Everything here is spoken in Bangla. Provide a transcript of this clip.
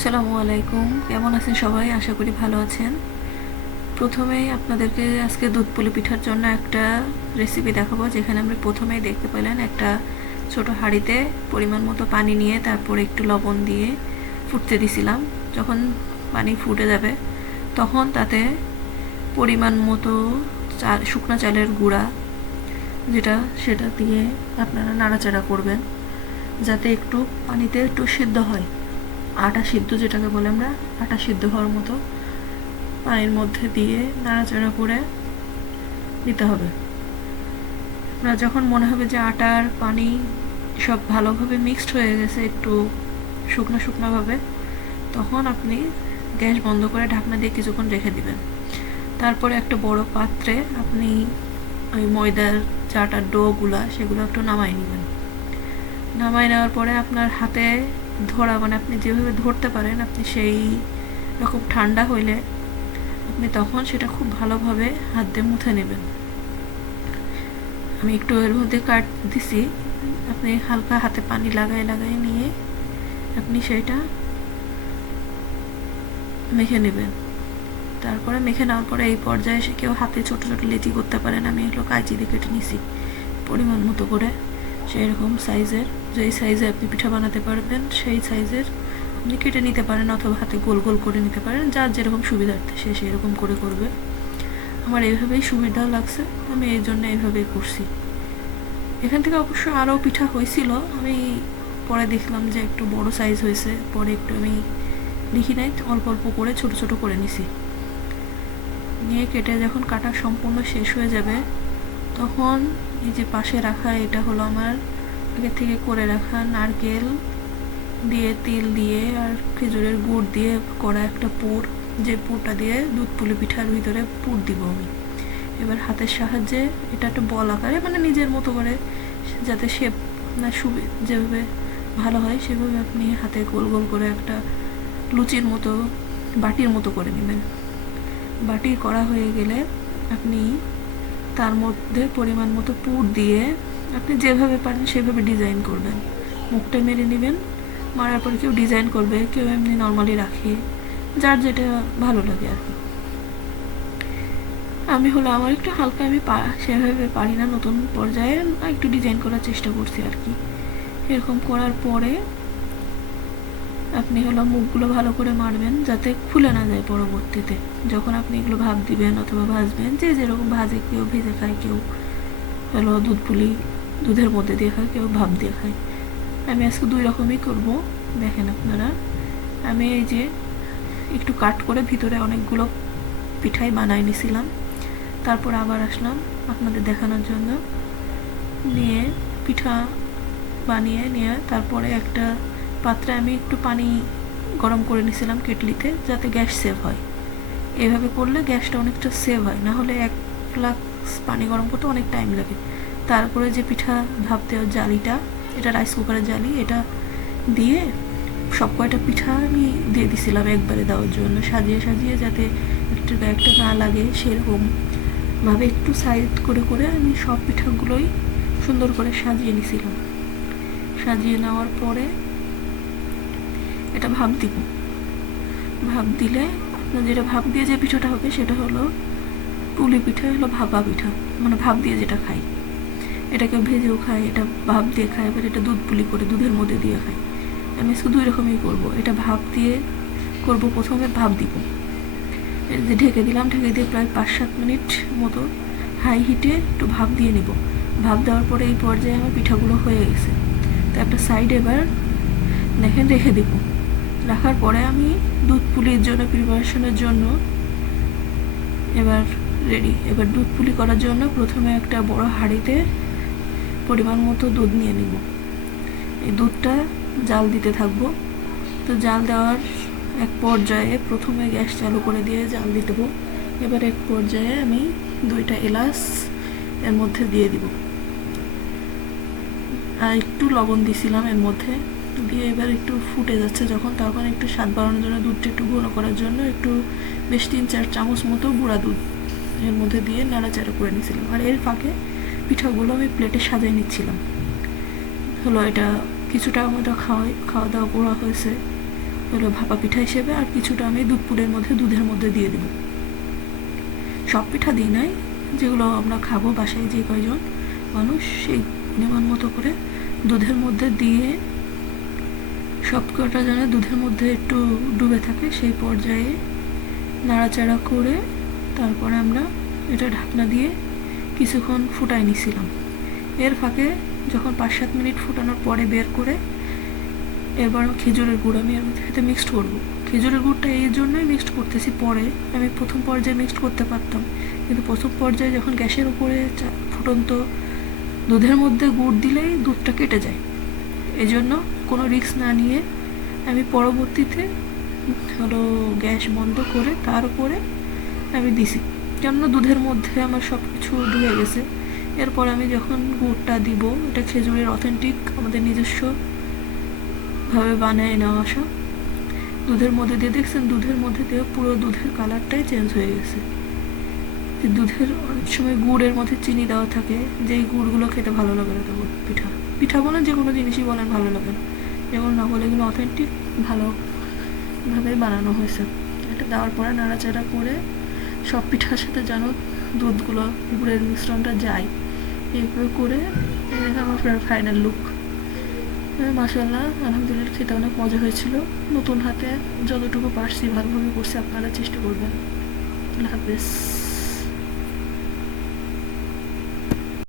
আসসালামু আলাইকুম, কেমন আছেন সবাই? আশা করি ভালো আছেন। প্রথমেই আপনাদেরকে আজকে দুধ পুলি পিঠার জন্য একটা রেসিপি দেখাবো, যেখানে আমরা প্রথমেই দেখতে পেলেন একটা ছোট হাঁড়িতে পরিমাণ মতো পানি নিয়ে তারপরে একটু লবণ দিয়ে ফুটতে দিছিলাম। যখন পানি ফুটে যাবে তখন তাতে পরিমাণ মতো শুকনো চালের গুঁড়া সেটা দিয়ে আপনারা নাড়াচাড়া করবেন, যাতে একটু পানিতে একটু সিদ্ধ হয়। আটা সিদ্ধ যেটাকে বলে আমরা, আটা সিদ্ধ হওয়ার মতো পানির মধ্যে দিয়ে নাড়াচাড়া করে নিতে হবে। আপনার যখন মনে হবে যে আটার পানি সব ভালোভাবে মিক্সড হয়ে গেছে, একটু শুকনো শুকনোভাবে, তখন আপনি গ্যাস বন্ধ করে ঢাকনা দিয়ে কিছুক্ষণ রেখে দিবেন। তারপরে একটা বড় পাত্রে আপনি ওই ময়দার যে আটার ডোগুলা সেগুলো একটু নামাই নেবেন। নামাই নেওয়ার পরে আপনার হাতে ধরা, মানে আপনি যেভাবে ধরতে পারেন, আপনি সেই রকম ঠান্ডা হইলে আপনি তখন সেটা খুব ভালোভাবে হাত দিয়ে মুথে নেবেন। আমি একটু এর মধ্যে কাট দিছি, আপনি হালকা হাতে পানি লাগাই লাগাই নিয়ে আপনি সেটা মেখে নেবেন। তারপরে মেখে নেওয়ার পরে এই পর্যায়ে এসে কেউ হাতে ছোট ছোট লেচি করতে পারেন। আমি এগুলো কাঁচি দিয়ে কেটে নিছি পরিমাণ মতো করে, সেই রকম সাইজের, যেই সাইজে আপনি পিঠা বানাতে পারবেন সেই সাইজের আপনি কেটে নিতে পারেন, অথবা হাতে গোল গোল করে নিতে পারেন, যার যেরকম সুবিধার্থে সে সেরকম করে করবে। আমার এইভাবেই সুবিধা লাগছে, আমি এই জন্য এইভাবেই করছি। এখান থেকে অবশ্য আরও পিঠা হয়েছিল, আমি পরে দেখলাম যে একটু বড় সাইজ হয়েছে, পরে একটু আমি দেখি নাই, অল্প অল্প করে ছোট ছোট করে নিছি। নিয়ে কেটে যখন কাটা সম্পূর্ণ শেষ হয়ে যাবে তখন এই যে পাশে রাখা, এটা হলো আমার আগে থেকে করে রাখা নারকেল দিয়ে, তিল দিয়ে আর খেজুরের গুড় দিয়ে করা একটা পুর, যে পুরটা দিয়ে দুধ পুলি পিঠার ভিতরে পুর দিব আমি। এবার হাতের সাহায্যে এটা একটা বল আকারে, মানে নিজের মতো করে, যাতে শেপ আপনার যেভাবে ভালো হয় সেভাবে আপনি হাতে গোল গোল করে একটা লুচির মতো, বাটির মতো করে নেবেন। বাটি করা হয়ে গেলে আপনি তার মধ্যে পরিমাণ মতো পুর দিয়ে আপনি যেভাবে পারেন সেভাবে ডিজাইন করবেন। মুখটা মেরে নেবেন, মারার পরে কেউ ডিজাইন করবে, কেউ এমনি নর্মালি রাখে, যার যেটা ভালো লাগে আর কি। আমি আমার একটু হালকা, আমি সেভাবে পারি না, নতুন পর্যায়ে একটু ডিজাইন করার চেষ্টা করছি আর কি। এরকম করার পরে আপনি মুখগুলো ভালো করে মারবেন, যাতে খুলে না যায় পরবর্তীতে যখন আপনি এগুলো ভাপ দিবেন অথবা ভাজবেন। যে যেরকম ভাজে, কেউ ভেজে খায়, কেউ দুধ পুলি দুধের মধ্যে দিয়ে খায়, কেউ ভাপ দিয়ে খায়। আমি আজকে দুই রকমই করব, দেখেন আপনারা। আমি এই যে একটু কাট করে ভিতরে অনেকগুলো পিঠাই বানাই নিছিলাম, তারপর আবার আসলাম আপনাদের দেখানোর জন্য। নিয়ে পিঠা বানিয়ে নিয়ে তারপরে একটা পাত্রে আমি একটু পানি গরম করে নিয়েছিলাম কেটলিতে, যাতে গ্যাস সেভ হয়। এভাবে করলে গ্যাসটা অনেকটা সেভ হয়, না হলে 1 ফ্লাক্স পানি গরম করতে অনেক টাইম লাগে। তারপরে যে পিঠা ভাপ দেওয়ার জালিটা, এটা রাইস কুকারের জালি, এটা দিয়ে সব কয়টা পিঠা আমি দিয়ে দিছিলাম একবারে দেওয়ার জন্য, সাজিয়ে সাজিয়ে, যাতে একটা একটা না লাগে সেরকম ভাবে একটু সাইড করে করে আমি সব পিঠাগুলোই সুন্দর করে সাজিয়ে নিছিলাম। সাজিয়ে নেওয়ার পরে এটা ভাপ দিব। ভাপ দিলে আপনার যেটা ভাপ দিয়ে যে পিঠাটা হবে সেটা হলো পুলি পিঠা, ভাপা পিঠা, মানে ভাপ দিয়ে যেটা খাই। এটাকে ভেজেও খায়, এটা ভাপ দিয়ে খায়, এবার এটা দুধ পুলি করে দুধের মধ্যে দিয়ে খাই। আমি আজকে দুই রকমই করবো। এটা ভাপ দিয়ে করবো, প্রথমে ভাপ দিব, যে ঢেকে দিলাম, ঢেকে দিয়ে প্রায় 5-7 মিনিট মতো হাই হিটে একটু ভাপ দিয়ে নিব। ভাপ দেওয়ার পরে এই পর্যায়ে আমার পিঠাগুলো হয়ে গেছে, তো একটা সাইড এবার দেখেন রেখে দিব। রাখার পরে আমি দুধ পুলির জন্য প্রিপারেশনের জন্য এবার রেডি। এবার দুধ পুলি করার জন্য প্রথমে একটা বড় হাঁড়িতে পরিমাণ মতো দুধ নিয়ে নিব। এই দুধটা জাল দিতে থাকবো। তো জাল দেওয়ার এক পর্যায়ে প্রথমে গ্যাস চালু করে দিয়ে জাল দিয়ে দেবো। এবার এক পর্যায়ে আমি 2টা এলাচ এর মধ্যে দিয়ে দিব, আর একটু লবণ দিছিলাম এর মধ্যে দিয়ে। এবার একটু ফুটে যাচ্ছে যখন, তখন একটু স্বাদ বাড়ানোর জন্য, দুধটা একটু ঘন করার জন্য একটু বেশ 3-4 চামচ মতো গুঁড়া দুধ এর মধ্যে দিয়ে নাড়াচাড়া করে নিয়েছিলাম। আর এর পিঠাগুলো আমি প্লেটে সাজিয়ে নিচ্ছিলাম। এটা কিছুটা আমাদের খাওয়া দাওয়া করা হয়েছে, হলো ভাপা পিঠা হিসেবে, আর কিছুটা আমি দুধের মধ্যে দিয়ে দেব। সব পিঠা দিই নাই, যেগুলো আমরা খাবো বাসায় যে কয়জন মানুষ সেই পরিমাণ মতো করে দুধের মধ্যে দিয়ে সব কটা যেন দুধের মধ্যে একটু ডুবে থাকে সেই পর্যায়ে নাড়াচাড়া করে তারপরে আমরা এটা ঢাকনা দিয়ে কিছুক্ষণ ফুটাই নিছিলাম। এর ফাঁকে যখন 5-7 মিনিট ফুটানোর পরে বের করে এবার খেজুরের গুড় আমি এর সাথে মিক্সড করবো। খেজুরের গুড়টা এই জন্যই মিক্সড করতেছি, পরে আমি প্রথম পর্যায়ে মিক্সড করতে পারতাম, কিন্তু প্রথম পর্যায়ে যখন গ্যাসের উপরে ফুটন্ত দুধের মধ্যে গুড় দিলেই দুধটা কেটে যায়, এই জন্য কোনো রিস্ক না নিয়ে আমি পরবর্তীতে হলো গ্যাস বন্ধ করে তার উপরে আমি দিছি, কেননা দুধের মধ্যে আমার সব কিছু ঢুকে গেছে। এরপর আমি যখন গুড়টা দিব, এটা খেজুরের অথেন্টিক আমাদের নিজস্বভাবে বানায় নেওয়া আসা, দুধের মধ্যে দিয়ে দেখছেন দুধের মধ্যে দিয়ে পুরো দুধের কালারটাই চেঞ্জ হয়ে গেছে। দুধের অনেক সময় গুড়ের মধ্যে চিনি দেওয়া থাকে, যেই গুড়গুলো খেতে ভালো লাগে না, তখন পিঠা বলেন যে কোনো জিনিসই বলেন ভালো লাগে না, যেমন না বলে এগুলো অথেন্টিক ভালোভাবে বানানো হয়েছে। এটা দেওয়ার পরে নাড়াচাড়া করে সব পিঠার সাথে যেন দুধগুলো গুড়ের মিশ্রণটা যায়, এইভাবে করে আমার ফাইনাল লুক। মাশাআল্লাহ, আলহামদুলিল্লাহ, খেতে অনেক মজা হয়েছিল। নতুন হাতে যতটুকু পারছি ভালোভাবে করছি, আপনারা চেষ্টা করবেন। আল্লাহ হাফেজ।